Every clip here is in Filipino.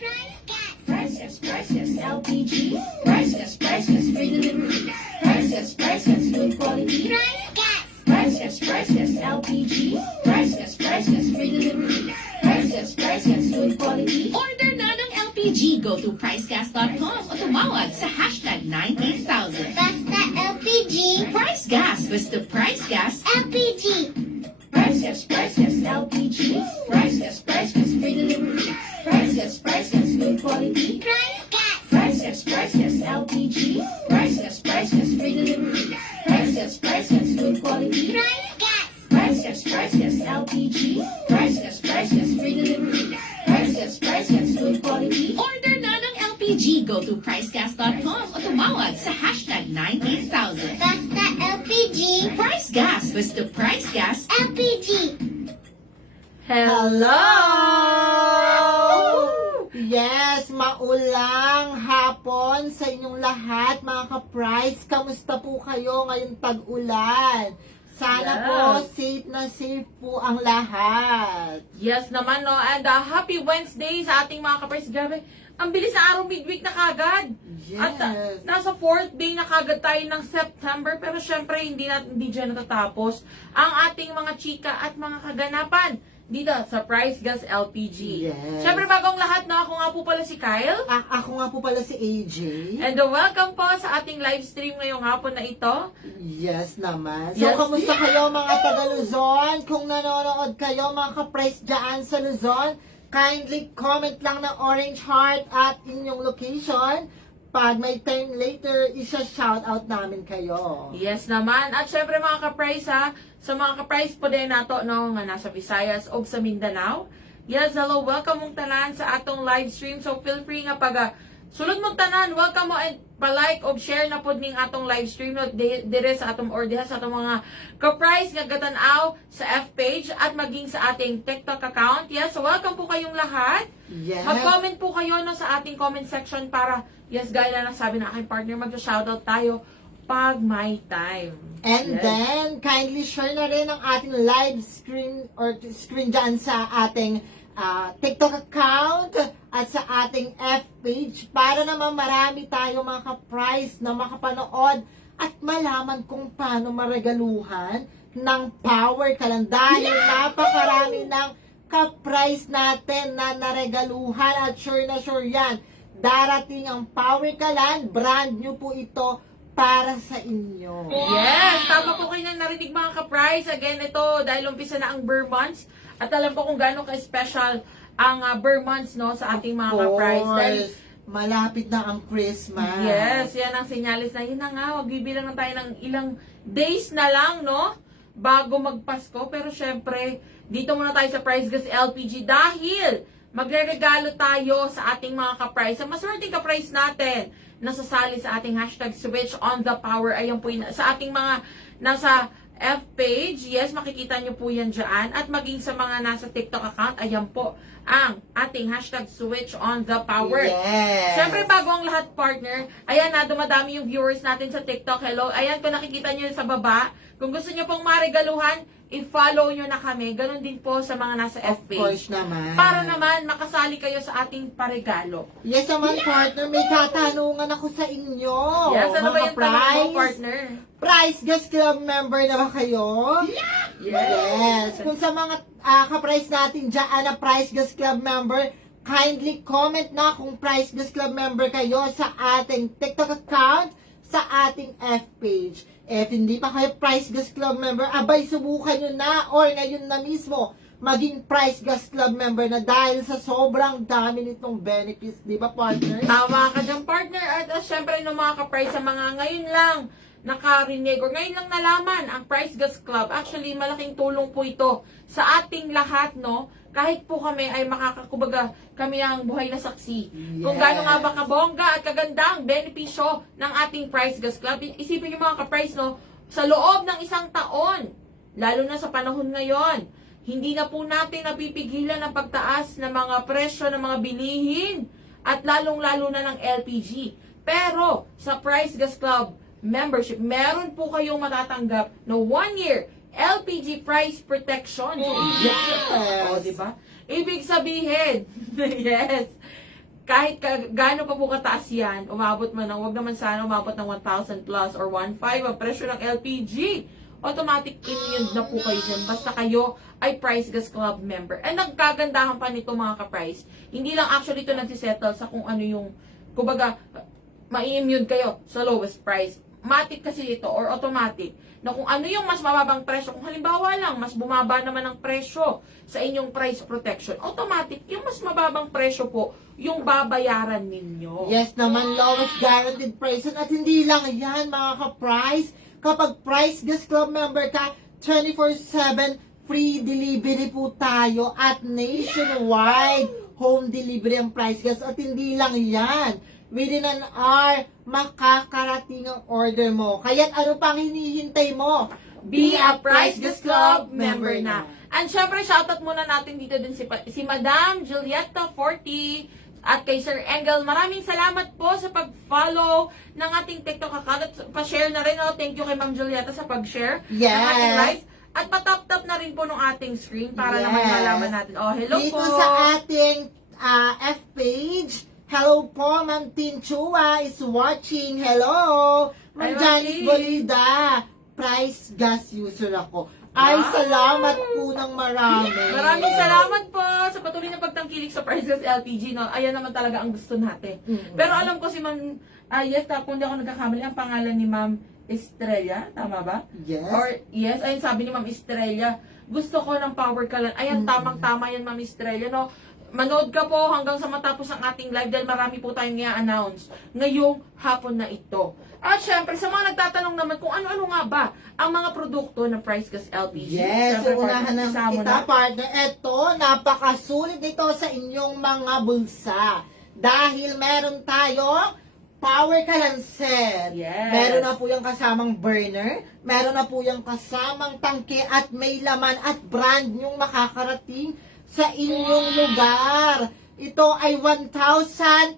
Priceless, LPG. Priceless, free delivery. Priceless, good quality. Priceless, LPG. Priceless, free delivery. Priceless, good quality. Order na ng LPG. Go to pricegas.com o tumawag sa hashtag 98000. Basta LPG. Price Gas. Basta Price Gas. LPG. Priceless, LPG. Priceless, free delivery. Priceless, good quality. Priceless, LPG. Priceless, free delivery. Priceless, good quality. Priceless, LPG. Priceless, free delivery. Priceless, good quality. Order na ng LPG. Go to pricegas.com o tumawag sa hashtag 98000. Basta LPG. Price Gas. Basta Price Gas. LPG. Hello! Yes, maulang hapon sa inyong lahat, mga ka-price. Kamusta po kayo ngayong tag-ulan? Sana po safe na safe po ang lahat. Yes naman, no? And happy Wednesday sa ating mga ka-price. Grabe, ang bilis na araw, midweek na kagad. Yes. At nasa 4th day na kagad tayo ng September. Pero syempre, hindi dyan natatapos ang ating mga chika at mga kaganapan dito sa Price Gas LPG. Yes. Syempre, bagong lahat, no? Ako nga po pala si Kyle. Ako nga po pala si AJ. And welcome po sa ating live stream ngayong hapon na ito. Yes naman. So, Yes. kamusta kayo mga taga-Luzon? Kung nanonood kayo mga ka-price dyan sa Luzon, kindly comment lang ng orange heart at inyong location. Pag may time later, isa-shoutout namin kayo. Yes naman. At syempre mga ka-price ha, sa mga ka-price po din nato no, nga nasa Visayas o sa Mindanao. Yes, hello, welcome mong tanan sa atong live stream. So feel free nga pag sulod mong tanan, welcome mo and pa-like o share na pod ning atong live stream no, dire sa atong or diha sa atong mga ka-price nga gatanaw sa F page at maging sa ating TikTok account. Yes, so welcome po kayong lahat. Yes. Mag-comment po kayo no sa ating comment section para yes, gaya na nasabi na aking partner, mag-shoutout tayo pag may time. And Yes. then, kindly share na rin ang ating live screen or screen dyan sa ating TikTok account at sa ating F page para naman marami tayo mga ka-price na makapanood at malaman kung paano maregaluhan ng power ka lang dahil napakarami ng ka-price natin na naregaluhan at sure na sure yan. Darating ang Power Kalan, brand new po ito para sa inyo. Yes, tama po kayo nang narinig mga ka-price. Again, ito dahil umpisa na ang Burr Months at alam po kung gaano ka-special ang Burr Months no, sa ating mga ka-price. Dahil, Malapit na ang Christmas. yes, yan ang sinyalis na yun na nga, magbibilang na tayo ng ilang days na lang, no? Bago magpasko. Pero syempre, dito muna tayo sa Price Gas LPG dahil magre-regalo tayo sa ating mga ka-price. Sa maswerteng ka-price natin, nasasali sa ating hashtag Switch on the Power. Ayan po yun, sa ating mga nasa F page. Yes, makikita nyo po yan dyan. At maging sa mga nasa TikTok account, ayan po ang ating hashtag Switch on the Power. Yes. Siyempre, bago ang lahat, partner, ayan na, dumadami yung viewers natin sa TikTok. Hello, ayan, kung nakikita nyo sa baba, kung gusto nyo pong maregaluhan, i-follow nyo na kami. Ganon din po sa mga nasa F Of page. course naman. Para naman makasali kayo sa ating paregalo. Yes naman, partner. May katanungan ako sa inyo. Yes, ano mga ba yung tanong mo, ka-price? partner? Price Gas Club member na ba kayo? Yes. Kung sa mga ka-price natin dyan na Price Gas Club member, kindly comment na kung Price Gas Club member kayo sa ating TikTok account, sa ating F page. If hindi pa kayo Price Gas Club member, abay subukan nyo na or ngayon na mismo maging Price Gas Club member na dahil sa sobrang dami nitong benefits. Di ba, partner? Tama ka dyan, partner. At syempre, no, mga ka-price, sa mga ngayon lang nakarinig or ngayon lang nalaman ang Price Gas Club. Actually, malaking tulong po ito sa ating lahat, no? Kahit po kami ay makakakubaga, kami ang buhay na saksi. Kung Yes. gaano nga ba kabongga at kaganda ang benepisyo ng ating Price Gas Club. Isipin niyo mga ka-price, no? Sa loob ng isang taon, lalo na sa panahon ngayon, hindi na po natin napipigilan ang pagtaas ng mga presyo ng mga bilihin at lalong-lalo na ng LPG. Pero sa Price Gas Club membership, meron po kayong matatanggap na 1-year LPG price protection. So, Yes. oh, diba? Ibig sabihin, yes, kahit gaano pa po kataas yan, umabot man ng, wag naman sana umabot ng 1,000 plus or 1,500 ang presyo ng LPG. Automatic immune na po kayo dyan. Basta kayo ay Price Gas Club member. And ang kagandahan pa nito mga ka-price, hindi lang actually ito nagsisettle sa kung ano yung, kumbaga, ma-immune kayo sa lowest price. Matic kasi ito or automatic na kung ano yung mas mababang presyo, kung halimbawa lang, mas bumaba naman ang presyo sa inyong price protection, automatic, yung mas mababang presyo po, yung babayaran ninyo. Yes naman, lowest guaranteed price. At hindi lang yan, mga ka-price. Kapag Price Gas Club member ka, 24/7 free delivery po tayo at nationwide home delivery ang Price Gas. At hindi lang yan, within an hour, makakarating ang order mo. Kaya't ano pang hinihintay mo? Be a Price Gas Club member na. And syempre, shoutout muna natin dito din si Madam Julieta 40 at kay Sir Engel. Maraming salamat po sa pag-follow ng ating TikTok account at pa-share na rin. Oh, thank you kay Ma'am Julieta sa pag-share ng ating Yes. live. At patap-tap na rin po ng ating screen para Yes. naman malaman natin. Oh, hello Dito po. sa ating F page, hello po, Ma'am Tinchua is watching. Hello! Ma'am Hi, Ma'am Janice Tin. Bolida, Price Gas user ako. Ay, Wow. salamat po ng marami. Maraming salamat po sa patuloy na pagtangkilik sa Price Gas LPG. No? Ayan naman talaga ang gusto natin. Mm-mm. Pero alam ko si Ma'am, yes, kung hindi ako nagkakamali, ang pangalan ni Ma'am Estrella, tama ba? Yes. Or, yes, ayun sabi ni Ma'am Estrella, gusto ko ng power kalan. Ayan, tamang-tama yan, Ma'am Estrella, no? Manood ka po hanggang sa matapos ang ating live dahil marami po tayong i-announce ngayong hapon na ito. At syempre, sa mga nagtatanong naman kung ano-ano nga ba ang mga produkto ng Price Gas LPG. Yes, Syempre, unahan ng partner, kita, partner. Ito, napakasulit nito sa inyong mga bulsa. Dahil meron tayong power kalanset. Yes. Meron na po yung kasamang burner. Meron na po yung kasamang tangke at may laman at brand yung makakarating sa inyong lugar. Ito ay 1,200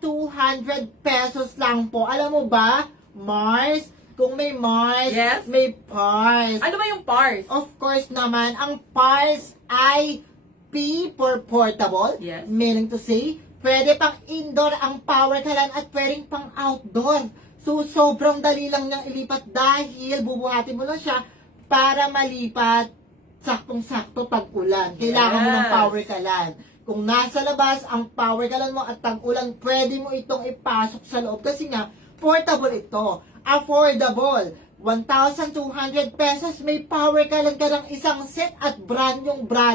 pesos lang po. Alam mo ba, Mars? Kung may Mars, Yes. may Pars. Ano ba yung PARS? Of course naman, ang Pars ay P for portable. Yes. Meaning to say, pwede pang indoor ang power kalan at pwedeng pang outdoor. So, sobrang dali lang niyang ilipat dahil bubuhatin mo lang siya para malipat saktong-sakto pag-ulan. Kailangan mo ng Yes. power kalan. Kung nasa labas ang power kalan mo at tag-ulan, pwede mo itong ipasok sa loob kasi nga, portable ito. Affordable. 1,200 pesos, may power kalan ka ng isang set at brand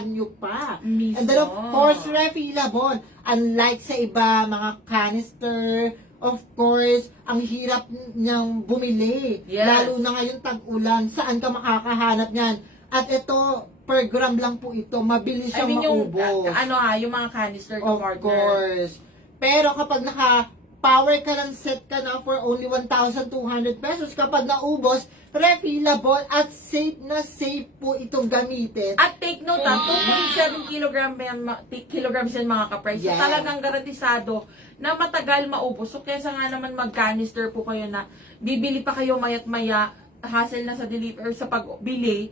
new pa. Mismo. And then of course, refillable. Unlike sa iba, mga canister, of course, ang hirap niyang bumili. Yes. Lalo na ngayon tag-ulan, saan ka makakahanap niyan? At ito, per gram lang po ito, mabilis I siyang mean yung, maubos. yung mga canister Of partner. course. Pero kapag naka-power ka ng set ka na for only 1,200 pesos, kapag naubos, refillable at safe na safe po itong gamitin. At take note, 2.7 kilograms yan mga ka-price. So Yes. talagang garantisado na matagal maubos. So kesa nga naman mag-canister po kayo na bibili pa kayo mayat maya, hassle na sa deliver sa pagbili.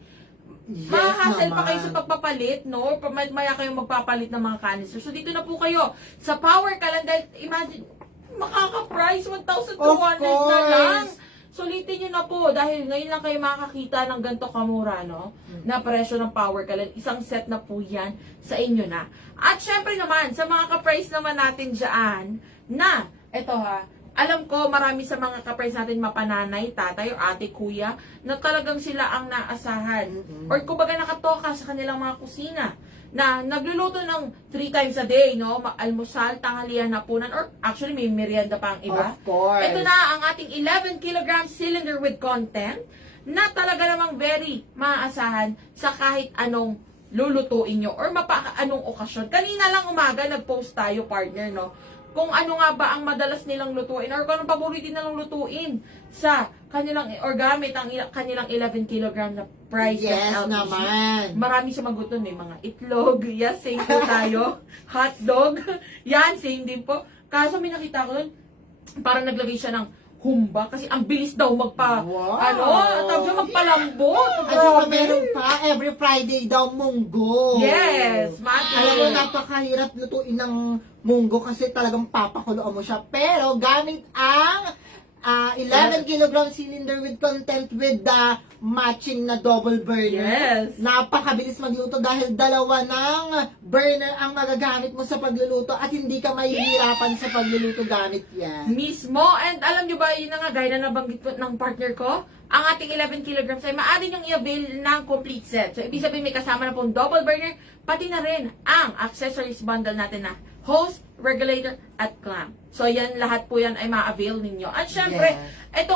Yes Mahahassle pa naman. kayo sa pagpapalit, no? Or maya kayong magpapalit ng mga canister. So dito na po kayo sa power kalan dahil imagine, makaka-price 1,200 Of na lang. course. Sulitin nyo na po dahil ngayon lang kayo makakita ng ganito kamura, no? Na presyo ng power kalan. Isang set na po yan sa inyo na. At syempre naman, sa mga ka-price naman natin dyan, na, eto ha, alam ko marami sa mga ka-price natin mapananay, tatay, o ate, kuya, na talagang sila ang naasahan. Or kumbaga nakatoka sa kanilang mga kusina na nagluluto ng 3 times a day, no? Almusal, tanghalian, hapunan, or actually may merienda pa ang iba. Of course. Ito na ang ating 11 kilogram cylinder with content na talaga namang very maaasahan sa kahit anong lulutuin nyo or anong okasyon. Kanina lang umaga nag-post tayo, partner, no? Kung ano nga ba ang madalas nilang lutuin or kung anong paborito nilang lutuin sa kanilang or gamit ang kanilang 11 kilogram na price Yes ng LPG. naman. Marami sumagot doon. May mga itlog. Yes, same po tayo. Hot dog. Yan, same din po. Kaso may nakita ko doon, parang naglagay siya ng humbak kasi ang bilis daw Wow. magpalambot. At saka meron pa, every Friday daw munggo. Yes, mati. Alam mo, napakahirap lutuin ng munggo kasi talagang papakuloan mo siya. Pero gamit ang 11 kilogram cylinder with content with the matching na double burner. Yes. Napakabilis magluto dahil dalawa ng burner ang magagamit mo sa pagluluto at hindi ka mahihirapan sa pagluluto gamit yan. Mismo. And alam nyo ba, yun na nga, gaya na nabanggit po ng partner ko, ang ating 11 kilograms ay maaari nyong i-avail ng complete set. So, ibig sabihin may kasama na pong double burner, pati na rin ang accessories bundle natin na hose, regulator, at clamp. So, yan, lahat po yan ay ma-avail ninyo. At syempre, ito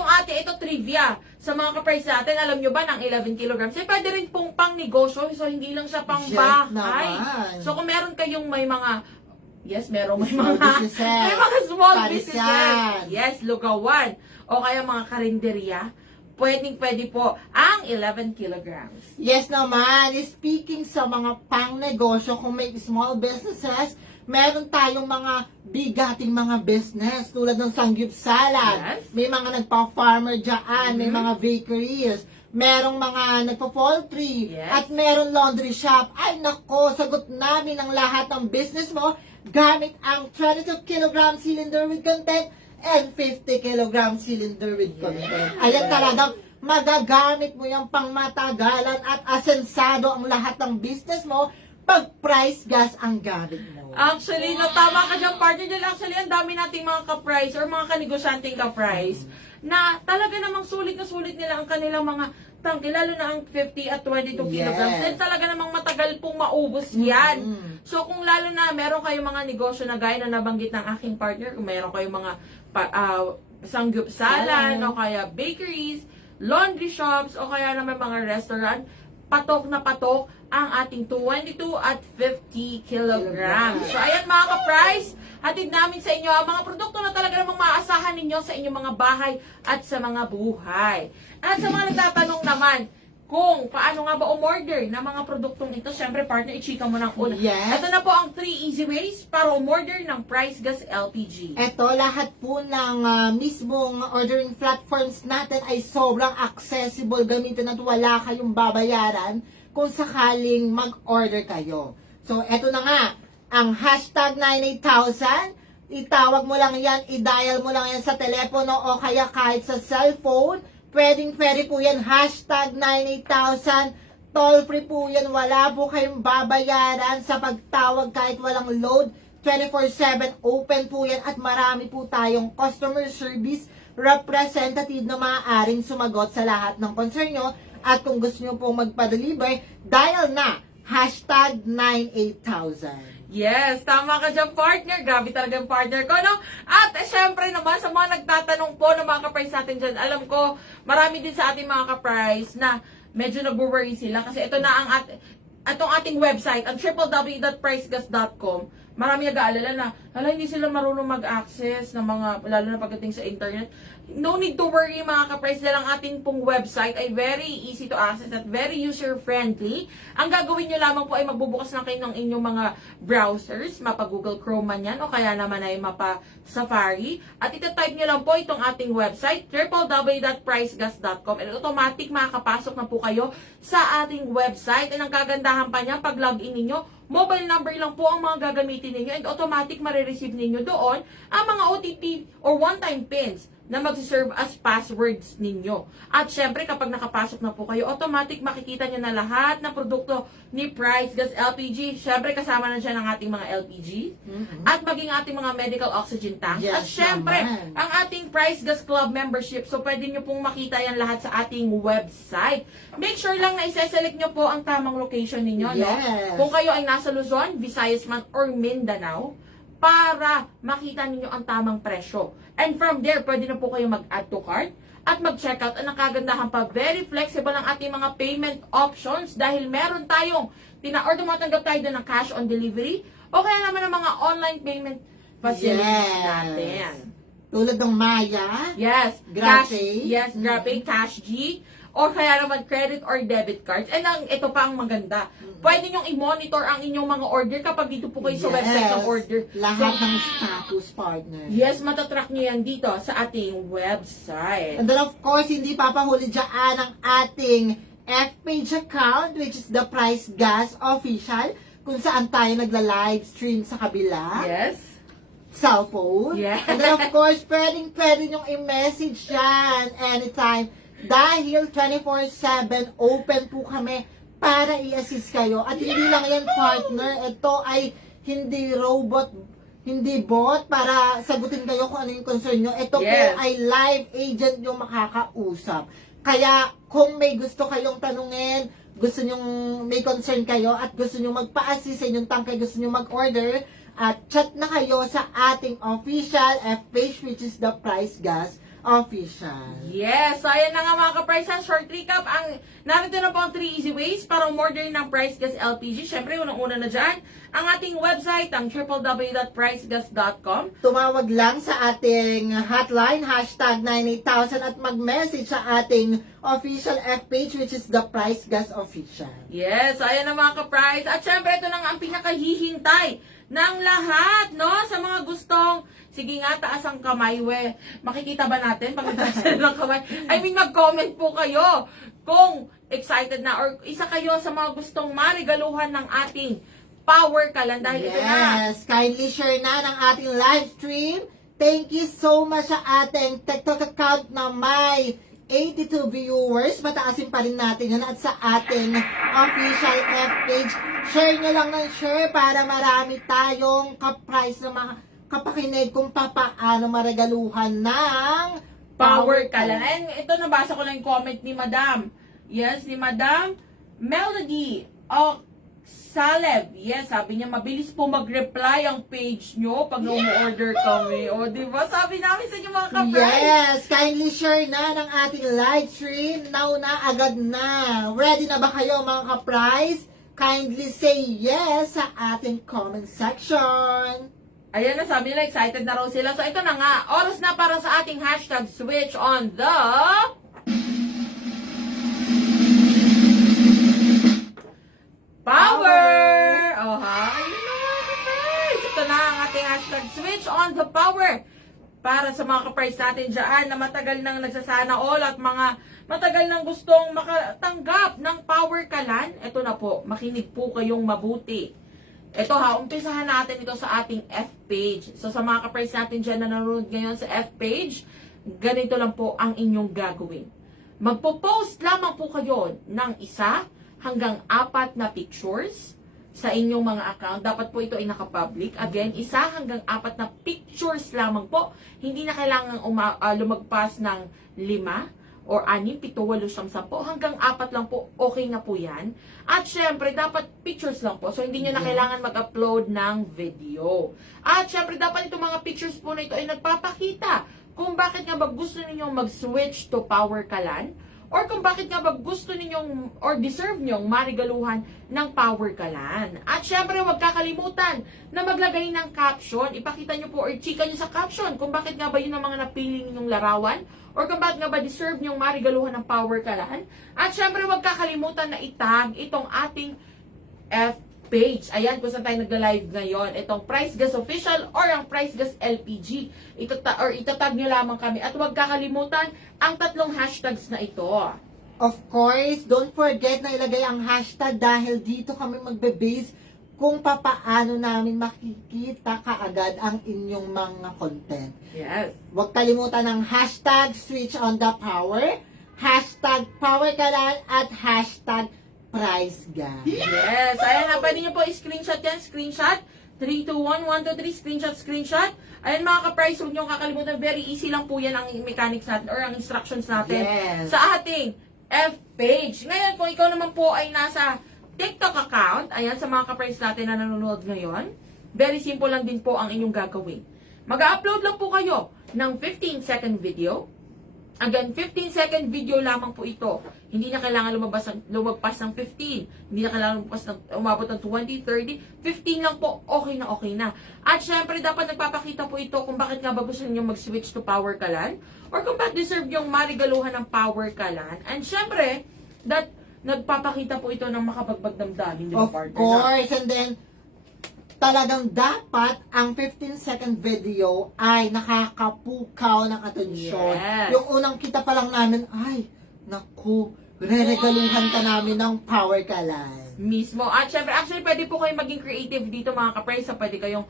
trivia. Sa mga ka-price natin, alam nyo ba, ng 11 kilograms, eh, pwede rin pong pang negosyo. So, hindi lang siya pang Yes bahay. naman. So, kung meron kayong may mga Small may businesses. mga small Parisan. businesses. Yes, lugawan. O kaya mga karinderya. Pwede po ang 11 kilograms. Yes naman. Speaking sa mga pang-negosyo, kung may small businesses, meron tayong mga bigating mga business tulad ng Sangyup Salad. Yes. May mga nagpa-farmer dyan, may mga bakeries, merong mga nagpa-poultry, Yes. at meron laundry shop. Ay nako, sagot namin ang lahat ng business mo gamit ang 22 kilogram cylinder with content and 50 kilogram cylinder with content. Ayan talagang magagamit mo yung pangmatagalan at asensado ang lahat ng business mo pag price gas ang gamit mo. Actually, no, tama ka dyan, partner. Dahil actually, ang dami nating mga ka-price or mga kanegosyanteng ka-price na talaga namang sulit na sulit nila ang kanilang mga tangke, lalo na ang 50 at 22 kilograms. Yes. Then talaga namang matagal pong maubos yan. Mm. So, kung lalo na meron kayong mga negosyo na gaya na nabanggit ng aking partner, kung meron kayong mga sangyup salad, o kaya bakeries, laundry shops, o kaya naman mga restaurant, patok na patok ang ating 22 at 50 kilograms. So, ayan mga ka-price, hatid namin sa inyo ang mga produkto na talaga namang maaasahan ninyo sa inyong mga bahay at sa mga buhay. At sa mga nagtatanong naman, kung paano nga ba umorder ng mga produktong ito, syempre partner, i-chika mo ng una. Yes. Ito na po ang 3 easy ways para umorder ng Price Gas LPG. Eto, lahat po ng mismong ordering platforms natin ay sobrang accessible gamitin at wala kayong babayaran kung sakaling mag-order kayo. So, eto na nga, ang hashtag 98000, itawag mo lang yan, i-dial mo lang yan sa telepono o kaya kahit sa cellphone. Pwede po yan, hashtag 98000, toll free po yan, wala po kayong babayaran sa pagtawag kahit walang load, 24/7 open po yan at marami po tayong customer service representative na maaaring sumagot sa lahat ng concern nyo. At kung gusto nyo pong magpa-deliver, dial na hashtag 98000. Yes, tama ka dyan, partner. Grabe talaga yung partner ko, no? At syempre naman, sa mga nagtatanong po ng mga ka-price natin dyan, alam ko, marami din sa ating mga ka-price na medyo nag-worry sila kasi ito na ang atong ating website, ang www.pricegas.com. Marami nag-aalala na, hindi sila marunong mag-access ng mga, lalo na pagdating sa internet. No need to worry mga ka-price, dahil ang ating pong website ay very easy to access at very user-friendly. Ang gagawin nyo lamang po ay magbubukas lang kayo ng inyong mga browsers, mapa Google Chrome man yan, o kaya naman ay mapa Safari. At itatype nyo lang po itong ating website, www.pricegas.com, and automatic makakapasok na po kayo sa ating website. And ang kagandahan pa niya, pag login ninyo, mobile number lang po ang mga gagamitin ninyo and automatic marireceive ninyo doon ang mga OTP or one-time pins na mag-serve as passwords ninyo. At syempre, kapag nakapasok na po kayo, automatic makikita nyo na lahat ng produkto ni Price Gas LPG. Syempre, kasama na dyan ang ating mga LPG at maging ating mga medical oxygen tanks. Yes, At syempre, naman. ang ating Price Gas Club membership. So, pwede nyo pong makita yan lahat sa ating website. Make sure lang na isa-select nyo po ang tamang location ninyo. No? Yes. Kung kayo ay nasa Luzon, Visayas man, or Mindanao, para makita ninyo ang tamang presyo. And from there, pwede na po kayo mag-add to cart at mag-checkout. Ang kagandahan pa, very flexible ang ating mga payment options dahil meron tayong or tumatanggap tayo doon ng cash on delivery o kaya naman ng mga online payment facilities natin. Tulad ng Maya, Yes. GrabPay. Yes, GrabPay, Cash G, or kaya naman credit or debit cards. And ito pa ang maganda. Pwede nyong i-monitor ang inyong mga order kapag dito po kayo sa website ng order. lahat ng status po. partner. Yes, matatrack nyo yan dito sa ating website. And then of course, hindi papahuli dyan ang ating F-page account, which is the Price Gas Official, kung saan tayo nagla-live stream sa kabila. Yes. Cellphone. Yes. And then of course, pwede nyong i-message yan anytime dahil 24/7 open po kami para i-assist kayo. At hindi lang yan, partner. Ito ay hindi robot, hindi bot para sagutin kayo kung ano yung concern nyo. Ito po Yes. ay live agent yung makakausap. Kaya kung may gusto kayong tanungin, gusto nyong may concern kayo at gusto nyong magpa-assist sa inyong tangkay, gusto nyong mag-order, at chat na kayo sa ating official F-page, which is the Price Gas Official. Yes, so ayan na nga mga ka-price, short recap. Narito na po ang 3 easy ways para umorder ng Price Gas LPG. Siyempre, unang-una na dyan, ang ating website, ang www.pricegas.com. Tumawag lang sa ating hotline, hashtag 98000, at mag-message sa ating official F-page, which is the Price Gas Official. Yes, so ayan na mga ka-price. At syempre, ito na nga ang pinakahihintay ng lahat, no? Sa mga gustong, sige nga, taas ang kamay, we. Makikita ba natin pag taas ng kamay? I mean, mag-comment po kayo kung excited na or isa kayo sa mga gustong marigaluhan ng ating Power Kalan dahil ito na. Yes, kindly share na ng ating live stream. Thank you so much sa ating TikTok account na may 82 viewers. Mataasin pa rin natin yan. At sa ating official F-page, share nyo lang ng share para marami tayong ka-price na kapakinig kung paano maregaluhan ng Power Kalan. And ito, nabasa ko lang yung comment ni Madam. Yes, ni Madam Melody Saleb. Yes, sabi niya, mabilis po mag-reply ang page nyo pag no-order kami. O, diba? Sabi namin sa inyo mga ka-price. Yes, kindly share na ng ating live stream. Now na, agad na. Ready na ba kayo mga ka-price? Kindly say yes sa ating comment section. Ayan na, sabi nila, excited na raw sila. So, ito na nga, oras na para sa ating hashtag switch on the power! Oh, ha? Ayun na mga ka-price. Ito na ang ating hashtag switch on the power. Para sa mga ka-price natin dyan na matagal nang nagsasana all at mga matagal nang gustong makatanggap ng Power Kalan. Ito na po, makinig po kayong mabuti. Ito ha, umpisahan natin ito sa ating F-page. So sa mga ka-price natin dyan na nanonood ngayon sa F-page, ganito lang po ang inyong gagawin. Magpo-post lamang po kayo ng 1 hanggang 4 na pictures sa inyong mga account. Dapat po ito ay nakapublic. Again, 1 hanggang 4 na pictures lamang po. Hindi na kailangan lumagpas ng 5 or 6, 7, 8, 9, 10. Hanggang 4 lang po, okay na po yan. At syempre, dapat pictures lang po. So, hindi nyo na kailangan mag-upload ng video. At syempre, dapat itong mga pictures po na ito ay nagpapakita kung bakit nga ba gusto ninyong mag-switch to Power Kalan or kung bakit nga ba gusto ninyong or deserve nyong marigaluhan ng Power Kalan. At syempre, huwag kakalimutan na maglagay ng caption. Ipakita nyo po or chika nyo sa caption kung bakit nga ba yun ang mga napili ninyong larawan or kung bakit nga ba deserve nyong marigaluhan ng Power Kalan. At syempre, huwag kakalimutan na itag itong ating F-page. Ayan, kung saan tayo nagla-live ngayon. Itong Price Gas Official or ang Price Gas LPG. Itatag nyo lamang kami. At huwag kakalimutan ang 3 hashtags na ito. Of course, don't forget na ilagay ang hashtag dahil dito kami magbe-base kung papaano namin makikita kaagad ang inyong mga content. Yes. Huwag kalimutan ang hashtag switch on the power, hashtag Power Kalan, at hashtag Price Gas. Yes. Ayan na, pwede nyo po i-screenshot yan. Screenshot. 3, 2, 1, 1, 2, 3. Screenshot, screenshot. Ayan mga ka-price, huwag nyo kakalimutan. Very easy lang po yan ang mechanics natin or ang instructions natin Yes. sa ating F-page. Ngayon, kung ikaw naman po ay nasa TikTok account, ayan, sa mga ka-price natin na nanonood ngayon, very simple lang din po ang inyong gagawin. Mag-upload lang po kayo ng 15-second video. Again, 15-second video lamang po ito. Hindi na kailangan lumagpas ng 15. Hindi na kailangan umabot ng 20, 30. 15 lang po, okay na. At syempre, dapat nagpapakita po ito kung bakit nga ba gusto niyo mag-switch to Power Kalan or kung bakit deserve yung marigaluhan ng Power Kalan. And syempre, that nagpapakita po ito ng makabagbag damdamin, di ba, Of partner? course, and then talagang dapat ang 15-second video ay nakakapukaw ng atensyon. Yes. Yung unang kita pa lang namin, ay, naku, re-regaluhan ka namin ng power kalan. Mismo. At syempre, actually, pwede po kayong maging creative dito mga ka-price. Pwede kayong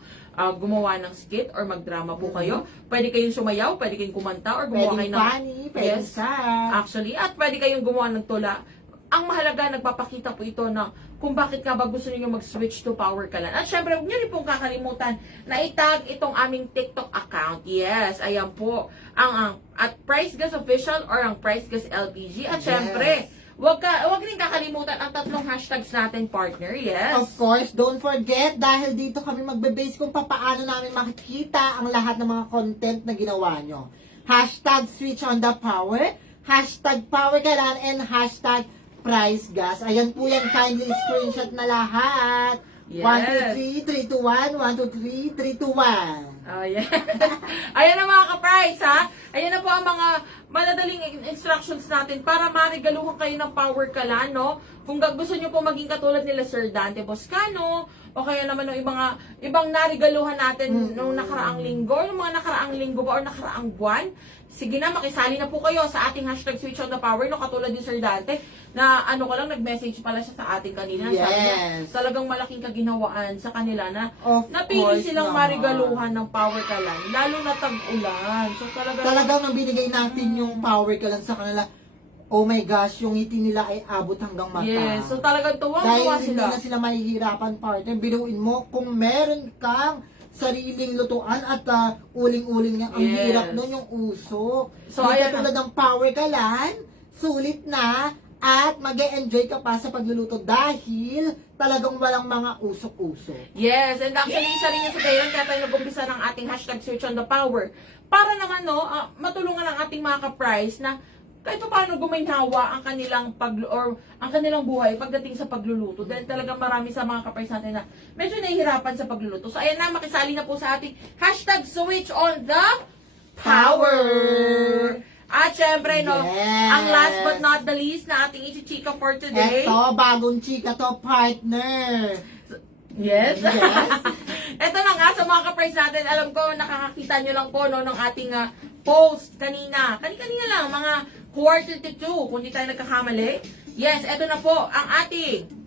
gumawa ng skit or magdrama po kayo. Pwede kayong sumayaw, pwede kayong kumanta or gumawa Pwedeng kayo ng... funny, pwedeng Yes. sad. Actually, at pwede kayong gumawa ng tula. Ang mahalaga, nagpapakita po ito na kung bakit nga ba gusto niyo mag-switch to Power Kalan. At syempre, huwag niyo rin pong kakalimutan na itag itong aming TikTok account. Yes, ayan po. Ang at Price Gas Official or ang Price Gas LPG. At Yes. syempre, wag rin kakalimutan ang tatlong hashtags natin, partner. Yes. Of course, don't forget, dahil dito kami magbe-base kung paano namin makikita ang lahat ng mga content na ginawa nyo. Hashtag switch on the power, hashtag power kalan, and hashtag price gas. Ayan po yan, kindly screenshot na lahat. Yes. 1, 2, 3, 3, 2, 1, 1, 2, 3, 3, 2, 1. Oh, yeah. Ayan na mga ka-price, ha? Ayan na po ang mga madadaling instructions natin para marigaluhan kayo ng Power Kalan, no? Kung gusto nyo po maging katulad nila Sir Dante Boscano, o kaya naman yung ibang narigaluhan natin nung nakaraang linggo, yung mga nakaraang linggo ba or nakaraang buwan, sige na, makisali na po kayo sa ating hashtag Switch on the Power, no? Katulad ni Sir Dante, na nag-message pala siya sa atin kanina. Yes. Sabi niya, talagang malaking kaginawaan sa kanila na Of napili course silang naman. marigaluhan ng Power Kalan, lalo na tag-ulan. So Talagang nang binigay natin yung power kalan sa kanila, oh my gosh, yung ngiti nila ay abot hanggang mata. yes, so talagang Dahil tuwang-tuwa hindi sila. na sila mahihirapan, partner. Biruin mo, kung meron kang sariling lutuan at uling-uling nga, ang Yes. hirap nun yung usok. So, Hindi ayan katulad ng power kalan, sulit na, at mag-e-enjoy ka pa sa pagluluto dahil talagang walang mga usok-usok. Yes, and actually, isa rin yung sa dahilan kaya tayo nag-umpisa ng ating hashtag Switch on the Power. Para naman, no, matulungan ang ating mga ka-price na kahit paano gumainhawa ang kanilang ang kanilang buhay pagdating sa pagluluto. Dahil talagang marami sa mga ka-price natin na medyo nahihirapan sa pagluluto. So, ayan na, makisali na po sa ating hashtag Switch on the Power. At syempre, no, Yes. ang last but not the least na ating ichichika for today. Eto, bagong chika to, partner. Yes. Yes. Ito na nga sa mga ka-price natin, alam ko nakakakita nyo lang po no ng ating post kanina. Kanina lang, mga 1:42 kung di tayo nagkakamali. Yes, ito na po ang ating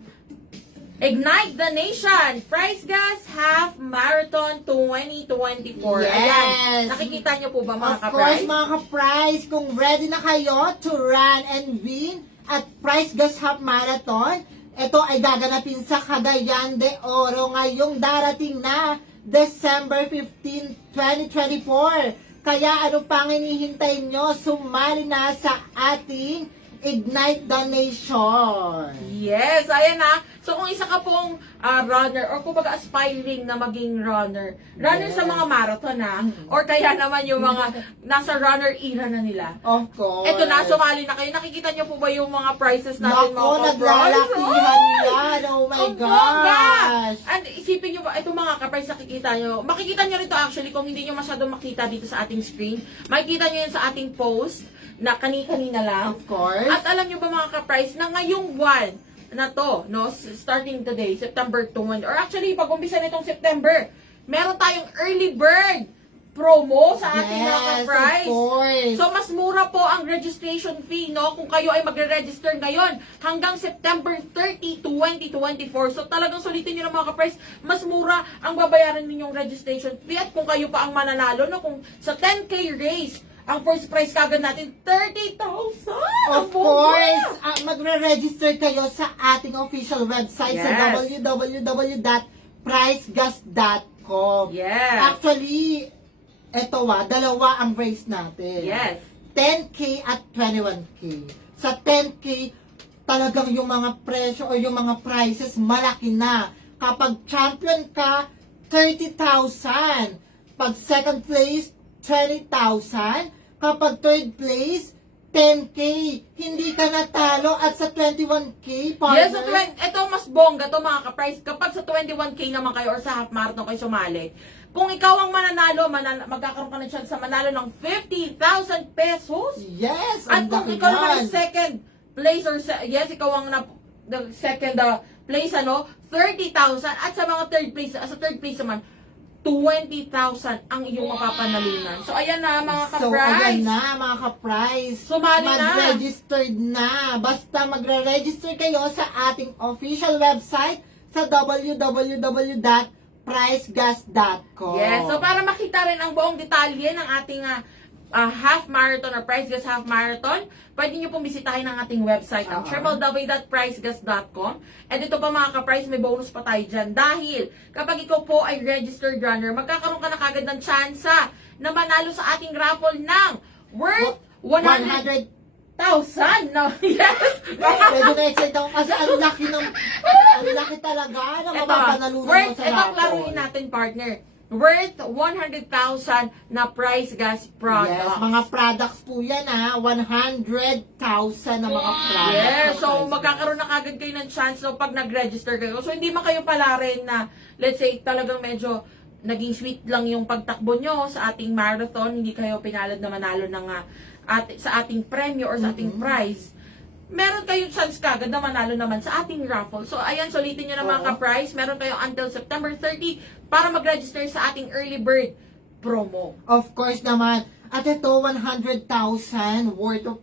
Ignite the Nation Price Gas Half Marathon 2024. Yes. Ayan. Nakikita nyo po ba mga Of course, ka-price? mga ka-price, kung ready na kayo to run and win at Price Gas Half Marathon, ito ay gaganapin sa Cagayan de Oro ngayong darating na December 15, 2024. Kaya ano pang hinihintay nyo? Sumali na sa ating Ignite the Nation. Yes, ayan na. So kung isa ka pong runner or kumbaga aspiring na maging runner Yes. sa mga marathon or kaya naman yung mga nasa runner era na nila. Of course. Eto na, sumali na kayo. Nakikita niyo po ba yung mga prizes natin, Naku, mga ka-price? naglalakihan yan. Oh my Ang bongga! gosh. And isipin nyo ba, itong mga ka-price nakikita nyo, makikita nyo rin to actually kung hindi nyo masyadong makita dito sa ating screen. Makikita nyo yan sa ating post na kani-kanina lang. Of course. At alam nyo ba mga ka-price na ngayong buwan na to, no, starting today, September 2, or actually, pag-umpisa nitong September, meron tayong early bird promo sa ating mga Yes, ka-price. of course. So, mas mura po ang registration fee, no? Kung kayo ay magre-register ngayon hanggang September 30, 2024. So, talagang sulitin nyo ng mga ka-price, mas mura ang babayaran ninyong registration fee. At kung kayo pa ang mananalo, no? Kung sa 10K race, ang first prize kagad natin, 30,000! Ang Of bongga! course, magre-register kayo sa ating official website sa Yes. www.pricegas.com. Yes. Actually, dalawa ang race natin. Yes. 10K at 21K. Sa 10K, talagang yung mga presyo o yung mga prices malaki na. Kapag champion ka, 30,000. Pag second place, 20,000. Kapag third place, 10K. Hindi ka natalo at sa 21K, partner. Yes, ito mas bongga to mga ka-price. Kapag sa 21K naman kayo or sa half marathon kayo sumali, kung ikaw ang mananalo, magkakaroon ka na chance sa manalo ng 50,000 pesos. Yes, At ang kung laki ikaw naman yan. ang second place or yes, ikaw ang the second place, 30,000. At sa mga third place naman, 20,000 ang iyong mapapanalunan. So, ayan na mga So, ka-price. ayan na mga ka-prize. Sumali na. Mag-registered na. Basta magre-register kayo sa ating official website sa www.pricegas.com. Yes, so para makita rin ang buong detalye ng ating half marathon or Price Gas half marathon, pwede nyo pong bisitahin ang ating website ang www.pricegas.com. And ito pa mga ka-price, may bonus pa tayo dyan. Dahil kapag ikaw po ay registered runner, magkakaroon ka na kagad ng tsansa na manalo sa ating raffle ng worth 100,000. No? Yes! Medyo na-excite ako kasi ang laki talaga na mapapanalunan mo sa Itong raffle. laruin natin, partner. Worth 100,000 na Price Gas products. Yes, mga products po yan 100,000 na mga products. Yes, so Price magkakaroon na kagad kayo ng chance pag nag-register kayo. So hindi man kayo pala rin na, let's say, talagang medyo naging sweet lang yung pagtakbo nyo sa ating marathon, hindi kayo pinalad na manalo ng, sa ating premyo or sa ating prize. Meron kayong chance kagad na manalo naman sa ating raffle. So, ayan, sulitin nyo na mga ka-prize. Meron kayong until September 30 para mag-register sa ating early bird promo. Of course naman. At ito, 100,000 worth of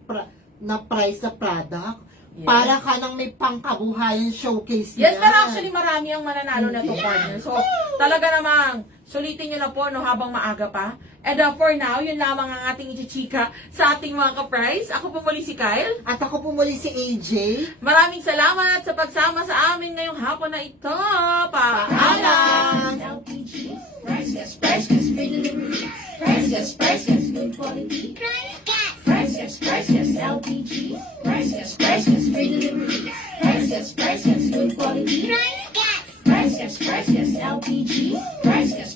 na price sa product. Yes. Para ka nang may pangkabuhayan showcase Yes, yan. pero actually marami ang mananalo na to, partner. So, talaga namang sulitin nyo na po habang maaga pa. And for now, yun lamang ang ating ichichika sa ating mga ka-prize. Ako po muli si Kyle. At ako po muli si AJ. Maraming salamat sa pagsama sa amin ngayong hapon na ito. Paalam! LPG. Price Gas, Price Gas, free delivery. Price Gas, good quality. Price Gas. Price Gas, LPG. Price Gas, free delivery. Price Gas, good quality. Price Gas. Price Gas, LPG. Price Gas,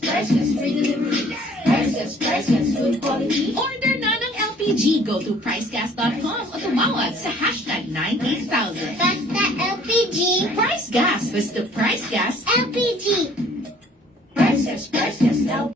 free delivery. Price Gas, good quality. Order na ng LPG. Go to pricegas.com o tumawag sa hashtag 98000. Basta LPG. Price Gas. Basta Price Gas. LPG. Price Gas, LPG.